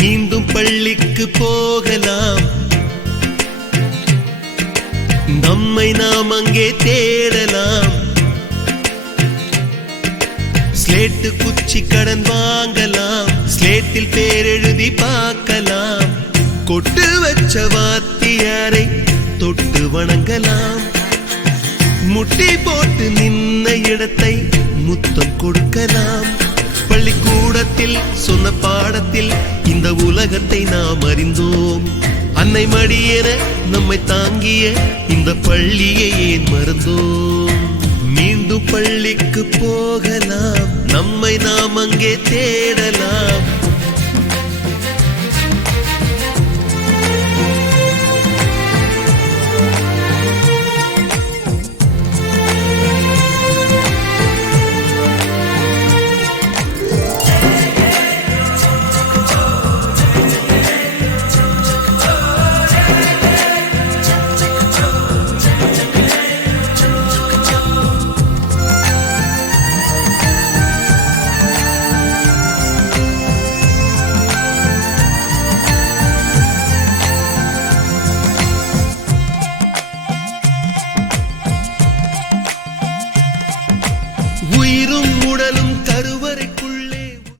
மீண்டும் பள்ளிக்கு போகலாம், நம்மை நாம் அங்கே தேடலாம். ஸ்லேட்டு குச்சி கடன் வாங்கலாம், ஸ்லேட்டில் பேர் எழுதி பார்க்கலாம். கொட்டு வச்ச வாத்தியாரை தொட்டு வணங்கலாம். முட்டி போட்டு நின்ன இடத்தை முத்தம் கொடுக்கலாம். பள்ளிக்கூடத்தில் சொன்ன பாடத்தில் இந்த உலகத்தை நாம் அறிந்தோம். அன்னை மடியென நம்மை தாங்கிய இந்த பள்ளியை ஏன் மறந்தோம்? மீண்டும் பள்ளிக்கு போகலாம், நம்மை நாம் அங்கே தேடலாம்.